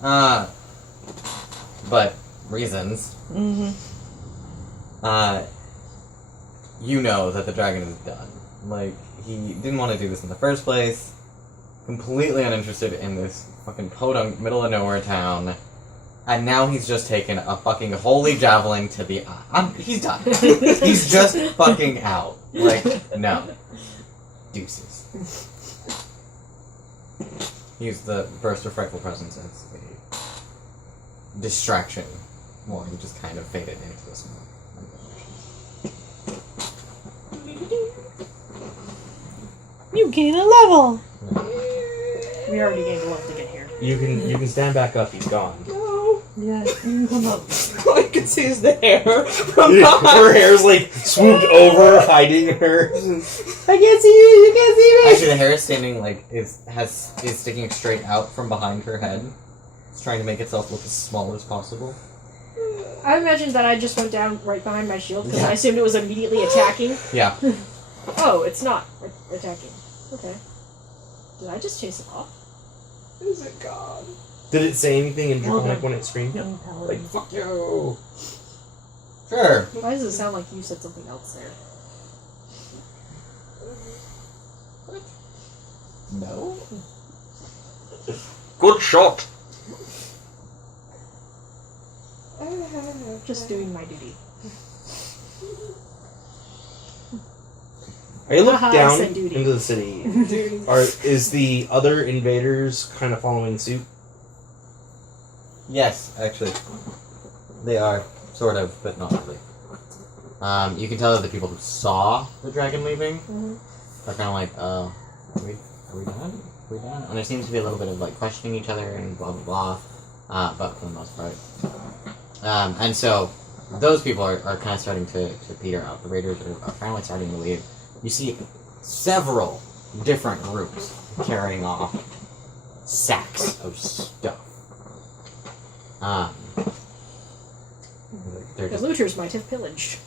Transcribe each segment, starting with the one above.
But reasons. Mm-hmm. You know that the dragon is done. Like, he didn't want to do this in the first place. Completely uninterested in this fucking podunk middle of nowhere town. And now he's just taken a fucking holy javelin to the eye. He's done. He's just fucking out. Like, no. Deuces. Use the burst of frightful presence as a distraction. Well, he just kind of faded into the smoke. You gain a level! We already gained a level to get here. You can stand back up, he's gone. No. Yeah, you can come up. All I can see is the hair from behind. Her hair's like swooped over, hiding her. I can't see you can't see me! Actually, the hair is standing, like, is sticking straight out from behind her head. It's trying to make itself look as small as possible. I imagined that I just went down right behind my shield because Yeah. I assumed it was immediately attacking. Yeah. Oh, it's not attacking. Okay. Did I just chase it off? Is it gone? Did it say anything in Well Draconic done. when it screamed? Young Like, paladin. fuck you! Sure. Why does it sound like you said something else there? No. Good shot! Just doing my duty. I look Haha, I down said duty. into the city. Is the other invaders kind of following suit? Yes, actually. They are, sort of, but not really. You can tell that the people who saw the dragon leaving are kind of like, are we done? Are we done? And there seems to be a little bit of, like, questioning each other and blah, blah, blah, but for the most part. And so, those people are kind of starting to peter out. The raiders are finally starting to leave. You see several different groups carrying off sacks of stuff. They're The just looters might have pillaged.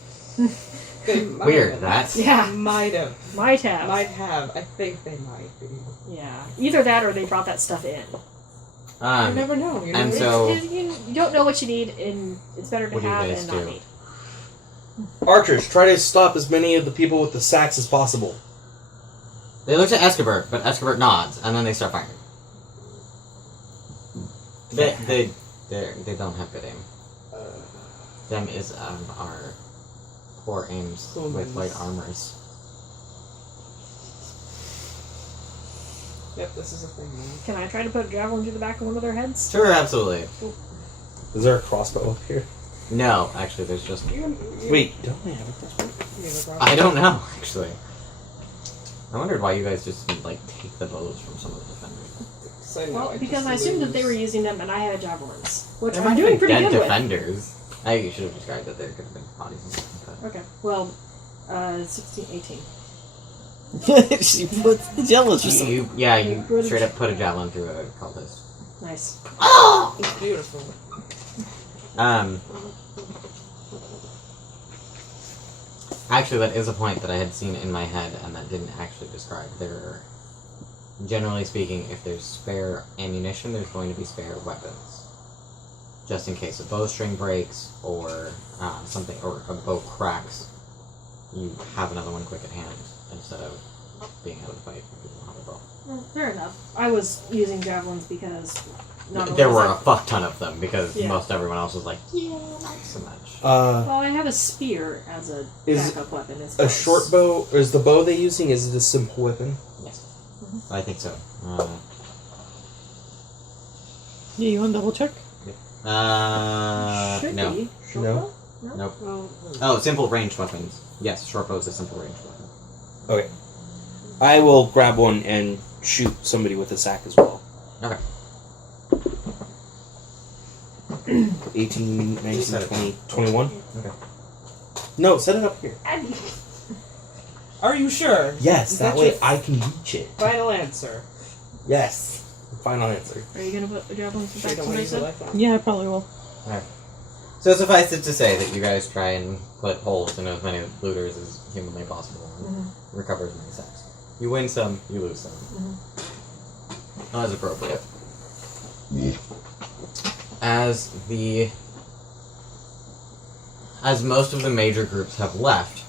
weird. That's Yeah, Might have. might have. Might have. I think they might be. Yeah, either that or they brought that stuff in. You never know. You and never so- You don't know what you need, and it's better to What do you have guys and not do? need. Archers, try to stop as many of the people with the sacks as possible. They look at Escobert, but Escobert nods, and then they start firing. They don't have good aim. Them is our poor aims with light armors. Yep, this is a thing, man. Can I try to put a javelin to the back of one of their heads? Sure, absolutely. Is there a crossbow up here? No, actually, there's just. Wait, don't they have a crossbow? I don't know, actually. I wondered why you guys just didn't, like, take the bows from some of the defenders. Well, because I assumed that they were using them and I had javelins. Which There I'm might doing be pretty dead good defenders. I should have described that there could have been bodies and stuff. with. Okay, well, 16, 18. She puts the jealous or something. You straight up put a javelin through a cultist. Nice. It's beautiful. Actually, that is a point that I had seen in my head and that didn't actually describe. Generally speaking, if there's spare ammunition, there's going to be spare weapons. Just in case a bowstring breaks or something, or a bow cracks, you have another one quick at hand instead of being out of the fight if you don't have a bow. Well, fair enough. I was using javelins because not only There was were I- a fuck ton of them because Yeah. most everyone else was like, yeah, not so much. Well, I have a spear as a Is backup weapon. As A short bow, or is the bow they're using, is it a simple weapon? Yes. I think so. Yeah, you want to double check? Should No. be. Short No. bow? No. Nope. Well, Oh, simple ranged weapons. Yes, short bow is a simple ranged weapon. Okay. I will grab one and shoot somebody with a sack as well. Okay. 18, 19, Set it. 20, 21? Okay. No, set it up here. Are you sure? Yes, Is that that way your I can reach it. Final answer. Yes. Final answer. are you gonna put a javelin to the Sure back don't of want to somebody's use it head? like that. Yeah, I probably will. So suffice it to say that you guys try and put holes in as many looters as humanly possible and recover as many sacks. You win some, you lose some. Not as appropriate. as most of the major groups have left,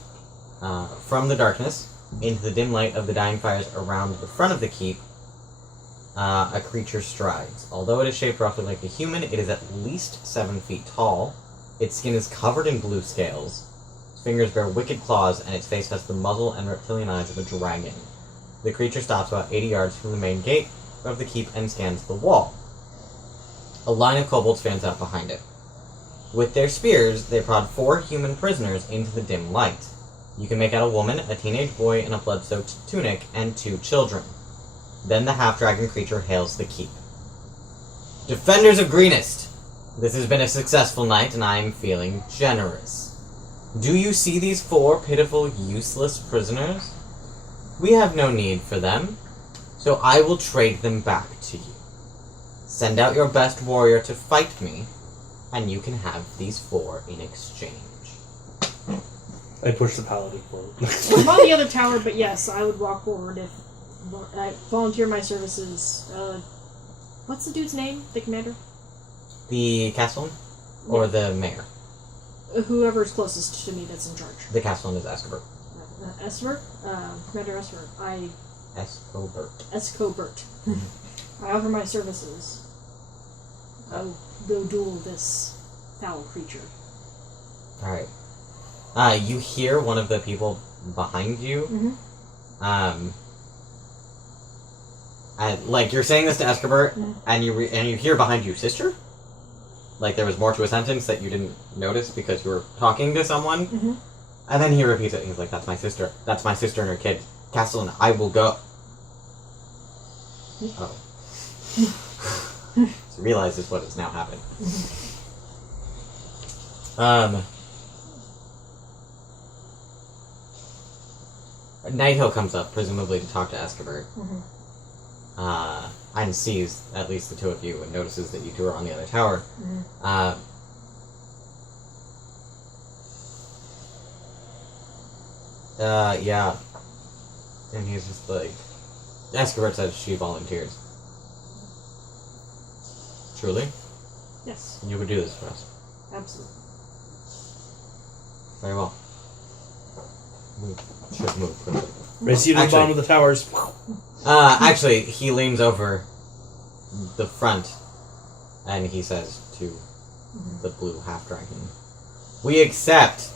from the darkness into the dim light of the dying fires around the front of the keep, a creature strides. Although it is shaped roughly like a human, it is at least 7 feet tall. Its skin is covered in blue scales. Its fingers bear wicked claws, and its face has the muzzle and reptilian eyes of a dragon. The creature stops about 80 yards from the main gate of the keep and scans the wall. A line of kobolds fans out behind it. With their spears, they prod 4 human prisoners into the dim light. You can make out a woman, a teenage boy in a blood-soaked tunic, and 2 children. Then the half-dragon creature hails the keep. Defenders of Greenest! This has been a successful night, and I am feeling generous. Do you see these 4 pitiful, useless prisoners? We have no need for them, so I will trade them back to you. Send out your best warrior to fight me, and you can have these 4 in exchange. I push the paladin forward. I'm on the other tower, but yes, I would walk forward if I volunteer my services. What's the dude's name? The commander? The castellan? Or the mayor? Whoever's closest to me that's in charge. The castellan is Escobert. Esmer? Commander Esmer. Escobert. Escobert. I offer my services. I'll go duel this foul creature. Alright. You hear one of the people behind you. And, like, you're saying this to Escobert, and you hear behind you, sister? Like, there was more to a sentence that you didn't notice because you were talking to someone. And then he repeats it. He's like, that's my sister. That's my sister and her kid. Castellan, I will go. Oh. So realizes what has now happened. Nighthill comes up, presumably to talk to Escobert. And sees at least the 2 of you and notices that you 2 are on the other tower. Yeah. And he's just like... Escobert says she volunteers. Truly? Yes, You would do this for us. absolutely. Very well. We should move quickly. Race you to the Actually- bottom of the towers. Actually, he leans over the front and he says to the blue half-dragon, we accept.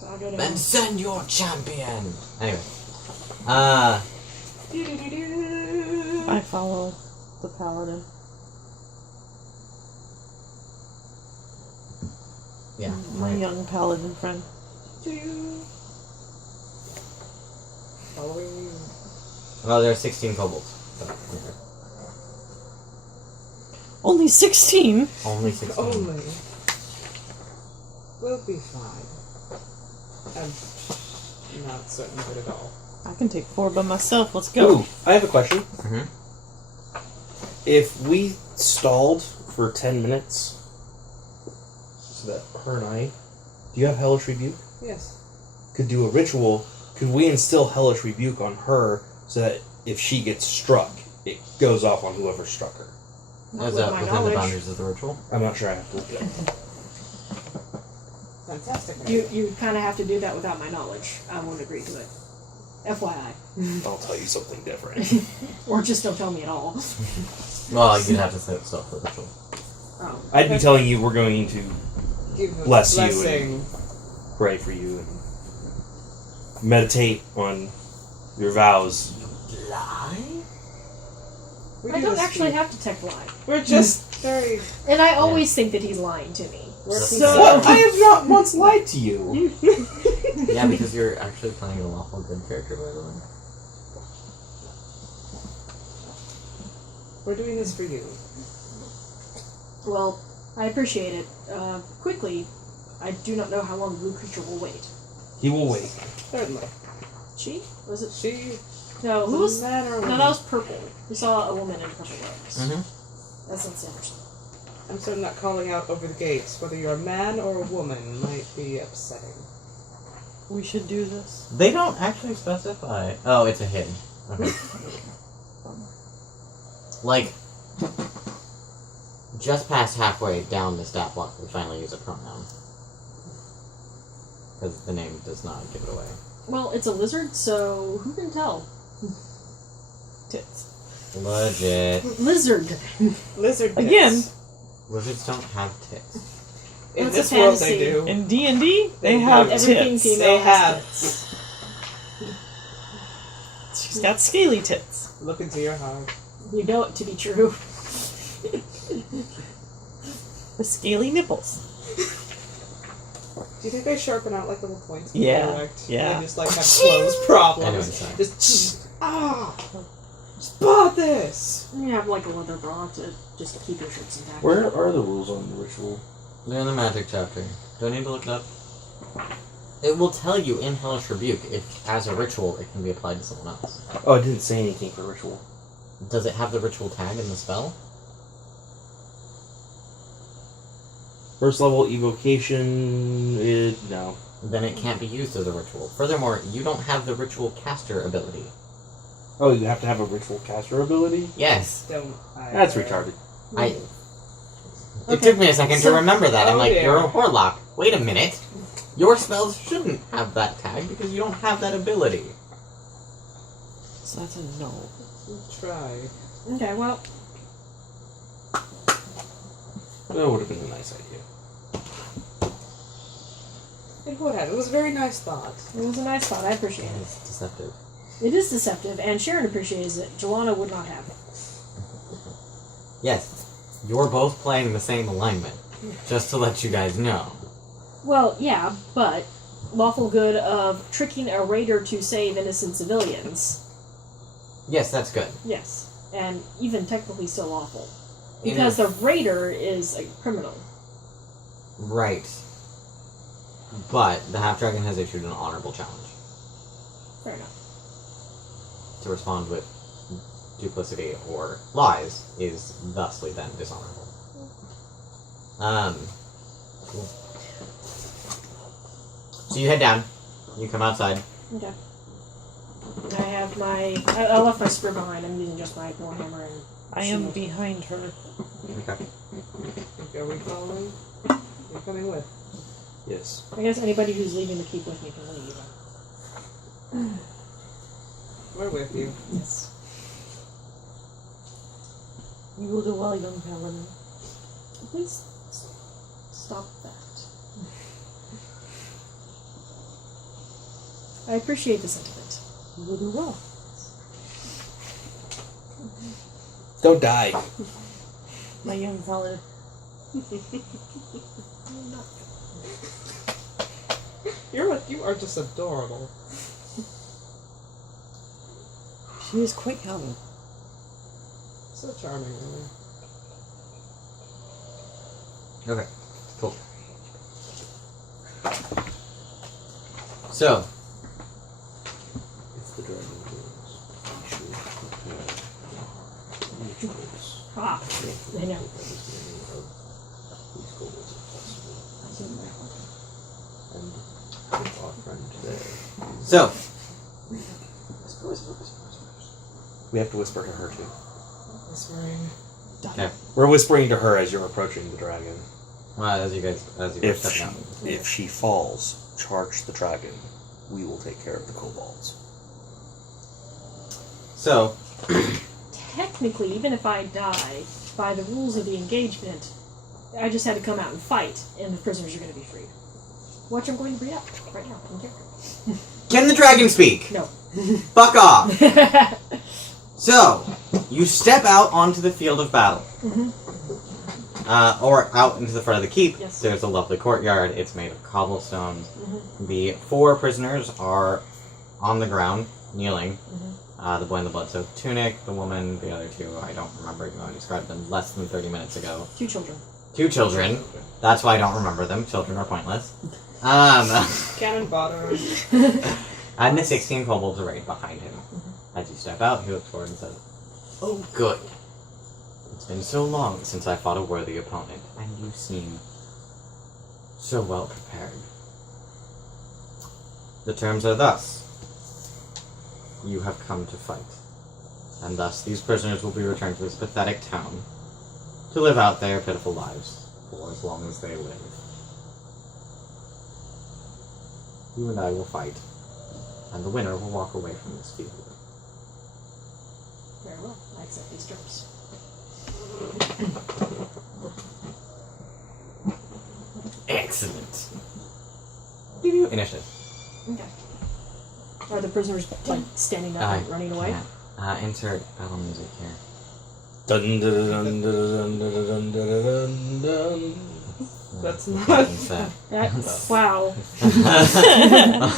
So I'll go to Then send your champion! Anyway. I follow the paladin. Yeah. My young paladin friend. Following you. Well, there are 16 kobolds. So, okay. Only 16? Only 16. Only. We'll be fine. I'm not certain of it at all. I can take 4 by myself. Let's go. Ooh, I have a question. Mm-hmm. If we stalled for 10 minutes, so that her and I, do you have Hellish Rebuke? Yes. Could do a ritual. Could we instill Hellish Rebuke on her so that if she gets struck, it goes off on whoever struck her? Not Is with that my within the knowledge. boundaries of the ritual? I'm not sure I have to look it up. Fantastic. You kind of have to do that without my knowledge. I won't agree to it. FYI. I'll tell you something different. Or just don't tell me at all. Well, you'd have to set itself the ritual. Oh. I'd be telling you we're going to Give a bless you blessing. pray for you and meditate on your vows. Lie? We I do don't this actually for- have to tech lie. We're just very. And I always think that he's lying to me. We're What? I have not once lied to you. Yeah, because you're actually playing a lawful good character, by the way. We're doing this for you. Well, I appreciate it. Quickly, I do not know how long the blue creature will wait. He will wait. Thirdly, She? Was it? she. No, who was? man or No, woman? that was purple. We saw a woman in purple robes. Mm-hmm. That's not Sanderson. I'm certainly not calling out over the gates. Whether you're a man or a woman might be upsetting. We should do this. They don't actually specify. Oh, it's a hidden. Okay. Like, just past halfway down the stat block, we finally use a pronoun. Because the name does not give it away. Well, it's a lizard, so who can tell? Tits. Legit. Lizard. Lizard tits. Again. Lizards don't have tits. In That's this a world, fantasy. they do. In D&D, they They have have everything tits. female They has have. tits. She's got scaly tits. Look into your heart. You know it to be true. With scaly nipples. Do you think they sharpen out like little points? Yeah, Correct? yeah. They just like have clothes problems. Anyway, sorry. Just spot this. You have like a leather bra to just to keep your shirts intact. Where are the rules on the ritual? They're in the magic chapter. Do I need to look it up? It will tell you in Hellish Rebuke if, as a ritual, it can be applied to someone else. Oh, it didn't say anything for ritual. Does it have the ritual tag in the spell? First level evocation, no. Then it can't be used as a ritual. Furthermore, you don't have the ritual caster ability. Oh, you have to have a ritual caster ability? Yes. Don't. That's retarded. It Okay. took me a second So- to remember that. I'm Oh, like, dear. you're a warlock. Wait a minute. Your spells shouldn't have that tag because you don't have that ability. So that's a no. Try. Okay, well, That would have been a nice idea. It would have. It was a very nice thought. it was a nice thought. I appreciate it. It's deceptive. It is deceptive, and Sharon appreciates it. Jelana would not have it. Yes, you're both playing the same alignment. Just to let you guys know. Well, yeah, but lawful good of tricking a raider to save innocent civilians. Yes, that's good. Yes, and even technically still lawful. You Because know- the raider is a criminal. Right. But the Half Dragon has issued an honorable challenge Fair enough. to respond with duplicity or lies is thusly then dishonorable. Cool. So you head down. You come outside. Okay. I have my... I left my spear behind. I'm using just my warhammer and... I am shield. behind her. Okay. Are we following? You're coming with. Yes. I guess anybody who's leaving the keep with me can leave. We're with you. Yes. You will do well, young paladin. Please stop that. I appreciate the sentiment. You will do well. Don't die. My young paladin. You are just adorable. She is quite young. So charming, really. Okay. Cool. So, If the dragon goes, we should prepare rituals. Ah, I know. These goals if possible. And if our friend there is... so We have to whisper to her too. Whispering. okay. We're whispering to her as you're approaching the dragon. Well, as you guys If stepping she, out. if she falls, charge the dragon. We will take care of the kobolds. So, Technically, even if I die, by the rules of the engagement, I just had to come out and fight, and the prisoners are going to be freed. Watch, I'm going to bring up right now. In character. can the dragon speak? No. Fuck off. So, you step out onto the field of battle. Or out into the front of the keep. Yes. There's a lovely courtyard. It's made of cobblestones. The 4 prisoners are on the ground, kneeling. The boy in the blood-soaked tunic, the woman, the other 2, I don't remember, even though I described them less than 30 minutes ago. 2 children. 2 children. That's why I don't remember them. Children are pointless. Cannon fodder. And the 16 kobolds arrayed behind him. As you step out, he looks forward and says, "Oh, good. It's been so long since I fought a worthy opponent, and you seem so well prepared. The terms are thus. You have come to fight. and thus these prisoners will be returned to this pathetic town to live out their pitiful lives for as long as they live. You and I will fight, and the winner will walk away from this field. Very well. I accept these terms. Excellent. Give you initiative. Okay. Are the prisoners like standing up and running away? Yeah. Insert battle music here. Dun, dun, dun, dun, dun, dun, dun, dun, dun. That's You not- can't use that. Wow.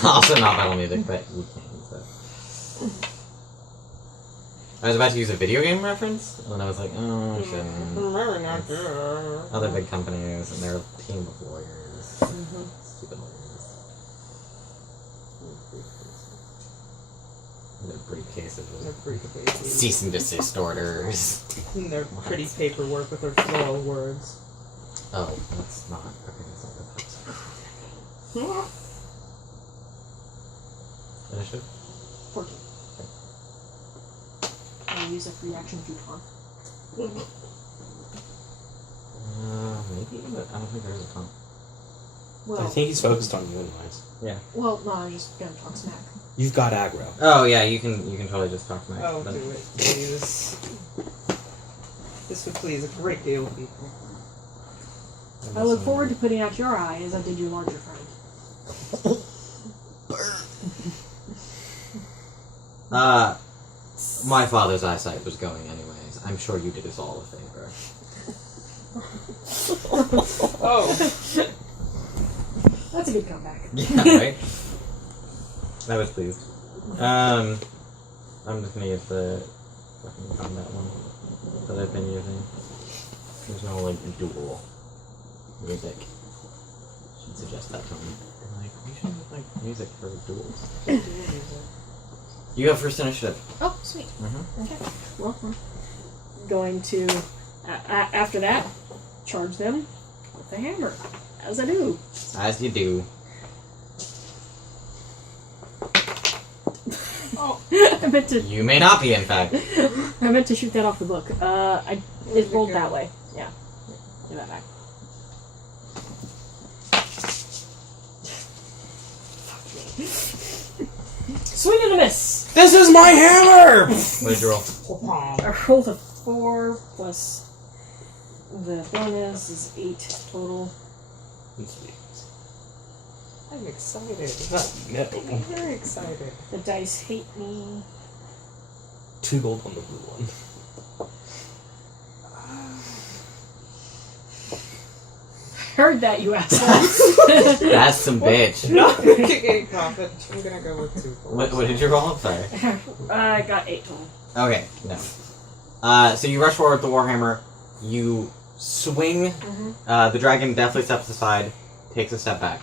Also not battle music, but you can use that. I was about to use a video game reference, and then I was like, oh, I shouldn't. Other big companies, and they're a team of lawyers. Stupid lawyers. Their briefcases They're with briefcases. cease and desist orders. And their pretty paperwork with their floral words. Oh, that's not. Okay, that's not good. Initiative? 14. I'll use a free action to taunt. Maybe, but I don't think there's a ton. Well, I think he's focused on you anyways. well, no, I'm just gonna talk smack. You've got aggro. Oh yeah, you can totally just talk to me. Oh, do it, please. This would please a great deal of people. I look forward to putting out your eye as I did your larger friend. My father's eyesight was going anyways. I'm sure you did us all a favor. Oh, That's a good comeback. Yeah, right? I was pleased. I'm just gonna use the fucking combat one that I've been using. There's no, like, dual music. Should suggest that to me. Like, we should have, like, music for duels. You have first initiative. Oh, sweet. Mm-hmm. Okay. Well, I'm going to, after that, charge them with the hammer, as I do. As you do. Oh, I meant to. You may not be, in fact. I meant to shoot that off the book. It rolled that way. Yeah. Give that back. Swing and a miss. This is my hammer! What did you roll? I rolled a 4 plus the bonus is 8 total. I'm excited. No. I'm very excited. The dice hate me. 2 gold on the blue one. Heard that, you asshole. That's some bitch. Not making a profit. I'm gonna go with 2 gold. What did you roll? Sorry. I got 8 total. Okay, no. So you rush forward with the Warhammer, you swing, the dragon definitely steps aside, takes a step back,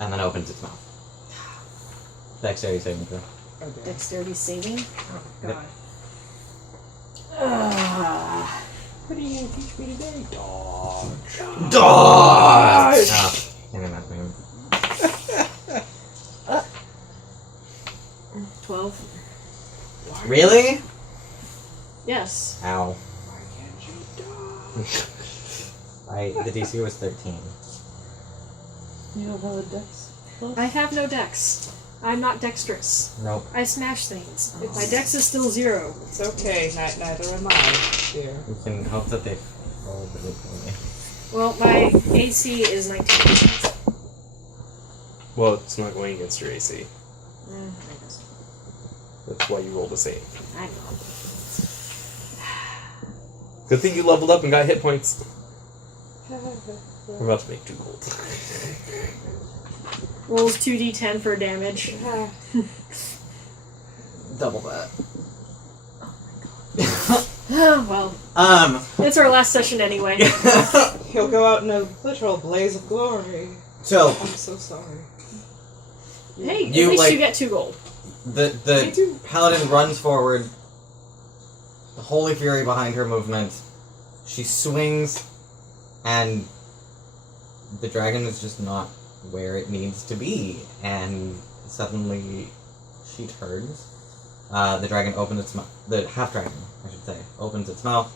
and then opens its mouth. Dexterity saving throw. Okay. Dexterity saving? Oh, Yep. God. What are you gonna teach me today? Dodge! Oh, give me that move. 12. Really? Yes. Ow. Why can't you dodge? The DC was 13. You don't have a dex? I have no dex. I'm not dexterous. Nope. I smash things. My dex is still 0. It's okay. Neither am I, dear. You can hope that they roll the equally. Well, my AC is 19. Well, it's not going against your AC. I guess. That's why you roll the same. I know. Good thing you leveled up and got hit points. We're about to make 2 gold. Rolls 2d10 for damage. Double that. Well, it's our last session anyway. He'll go out in a literal blaze of glory. So, I'm so sorry. Hey, You, at least like- you get 2 gold. Me the too. paladin runs forward, the holy fury behind her movement. She swings, and the dragon is just not where it needs to be. And suddenly, she turns. The dragon opens its mouth. The half dragon, I should say, opens its mouth,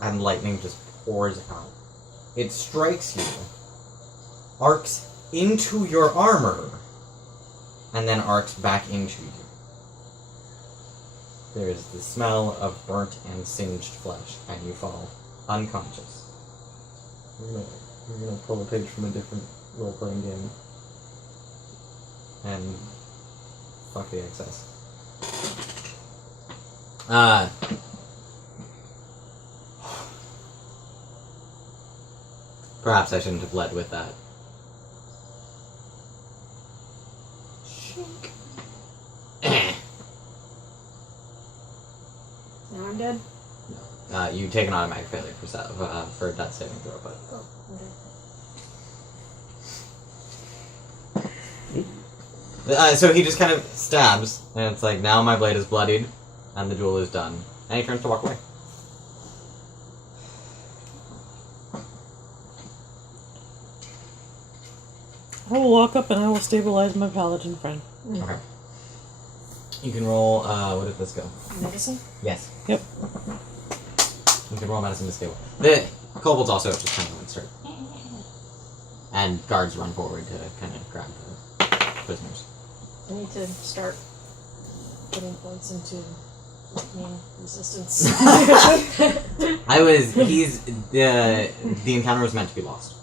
and lightning just pours out. It strikes you, arcs into your armor, and then arcs back into you. There is the smell of burnt and singed flesh, and you fall unconscious. We're gonna pull a page from a different role-playing game. And fuck the excess. Perhaps I shouldn't have led with that. Shink. Now I'm dead. You take an automatic failure for a death saving throw, but Oh, okay. so he just kind of stabs, and it's like, now my blade is bloodied, and the duel is done, and he turns to walk away. I will walk up and I will stabilize my paladin friend. Okay. You can roll. What did this go? Medicine? Yes. Yep. You can roll medicine to stay away. The kobolds also just kind of start. And guards run forward to kind of grab the prisoners. I need to start putting points into being resistance. The encounter was meant to be lost.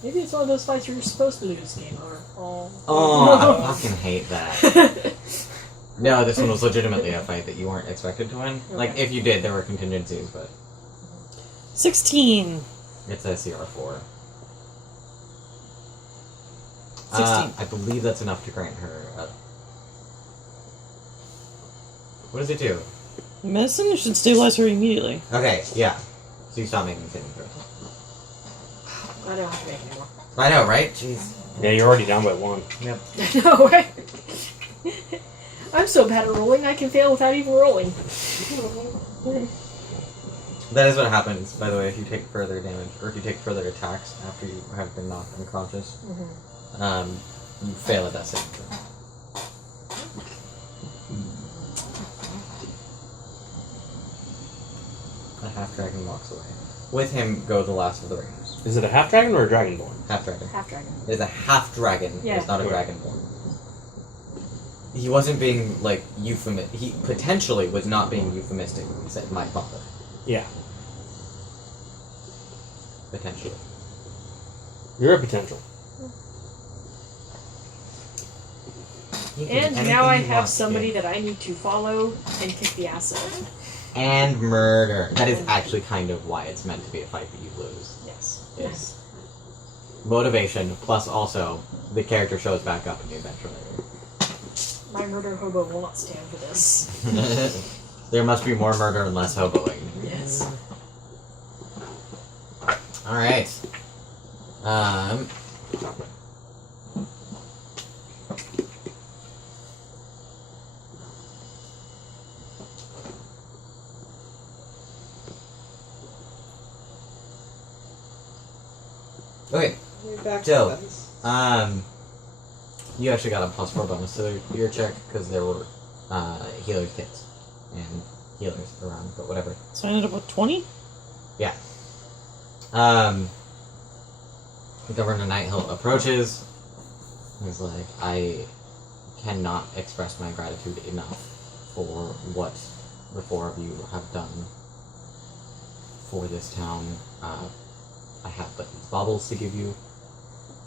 Maybe it's one of those fights you're supposed to lose, game over. Oh, I fucking hate that. No, this one was legitimately a fight that you weren't expected to win. Like, if you did, there were contingencies, but 16. it's a CR4. 16. I believe that's enough to grant her what does it do? Medicine should stabilize her immediately. Okay, yeah. So you stop making saving throws. I don't have to make anymore. I know, right? Jeez. Yeah, you're already down by 1. Yep. I know, right? I'm so bad at rolling, I can fail without even rolling. That is what happens, by the way, if you take further damage, or if you take further attacks after you have been knocked unconscious. You fail at that saving throw. A half-dragon walks away. With him go the last of the Rangers. Is it a half dragon or a dragonborn? Half-dragon. Half dragon. It is a half-dragon, Yeah. it's not a dragonborn. He wasn't being, like, he potentially was not being euphemistic when he said, my father. Yeah. Potentially. You're a potential. He can do And anything now I he have wants, somebody yeah. that I need to follow and kick the ass of. And murder. That is actually kind of why it's meant to be a fight that you lose. Yes. Is motivation, plus also, the character shows back up in the adventure later. My murder hobo will not stand for this. There must be more murder and less hoboing. Yes. Alright. Okay, We're back Joe. to this. you actually got a +4 bonus to your check because there were healer kits and healers around, but whatever. So I ended up with 20? Yeah. The Governor Nighthill approaches. He's like, I cannot express my gratitude enough for what the 4 of you have done for this town. I have but these baubles to give you.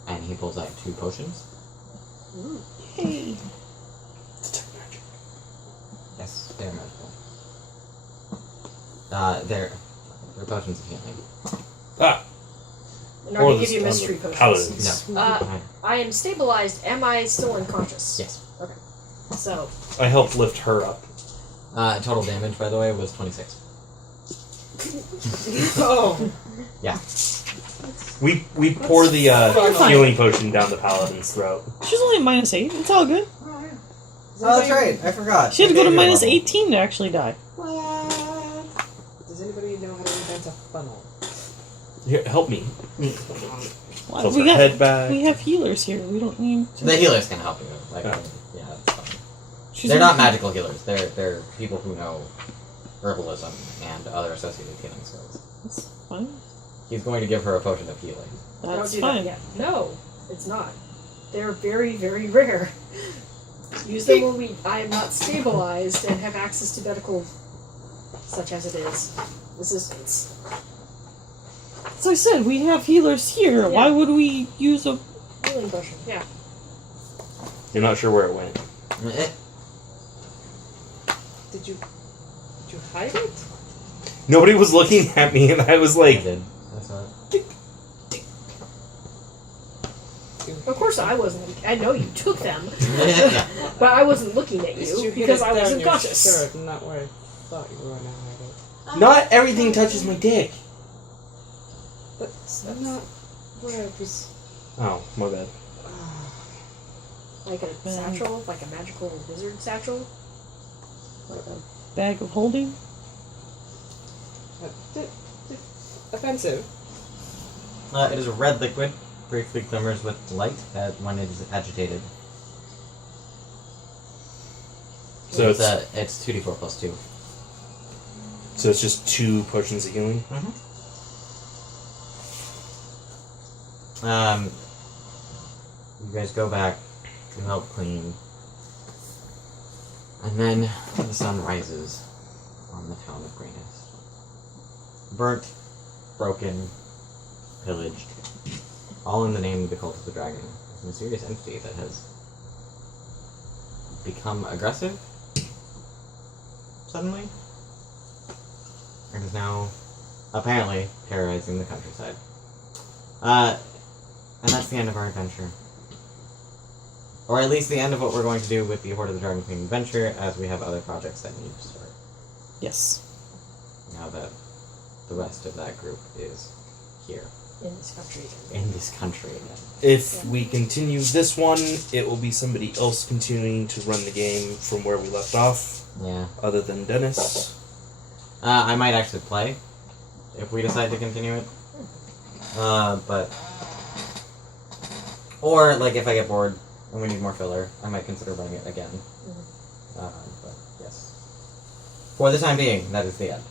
And he pulls out 2 potions. Yay. Detect magic. Yes, they're magical. They're potions of healing. Ah! I'm not going to give you mystery potions. Paladins. No. I am stabilized. Am I still unconscious? Yes. Okay. So, I helped lift her up. Total damage, by the way, was 26. Oh, Yeah. We pour the fine. healing potion down the paladin's throat. She's only -8. It's all good. Oh, that's right. I forgot. She had to go to Maybe minus level. 18 to actually die. does anybody know how to invent a funnel? Here, help me. Why, Tilt we her head got back. we have healers here. We don't need to. The healers can help you. Like, Yeah. yeah, that's fine. They're not magical healers. They're people who know herbalism and other associated healing skills. That's fine. He's going to give her a potion of healing. Don't That's do fine. that yet. No, it's not. They're very, very rare. Use them when I am not stabilized and have access to medical, such as it is, assistance. As I said, we have healers here. Yeah. Why would we use a... Healing potion, yeah. You're not sure where it went. Did you hide it? Nobody was looking at me, and I was I like, did. I saw it. Of course I wasn't. I know you took them, but I wasn't looking at At least you hid because it I down wasn't your conscious. shirt, and not where I thought you were gonna hide it. not everything touches my dick. But not where it was. Oh, my bad. Like a satchel, like a magical wizard satchel. bag of holding? Offensive. It is a red liquid. Briefly glimmers with light when it is agitated. So it's 2d4 plus 2. So it's just 2 potions of healing? You guys go back to help clean. And then the sun rises on the town of Greenest. Burnt, broken, pillaged. All in the name of the Cult of the Dragon. It's a mysterious entity that has become aggressive suddenly. And is now apparently terrorizing the countryside. And that's the end of our adventure. Or at least the end of what we're going to do with the Hoard of the Dragon Queen adventure, as we have other projects that need to start. Yes. Now that the rest of that group is here. In this country. In this country again. If we continue this one, it will be somebody else continuing to run the game from where we left off, Yeah. other than Dennis. I might actually play if we decide to continue it. But... Or, like, if I get bored and we need more filler, I might consider running it again. But, yes. For the time being, that is the end.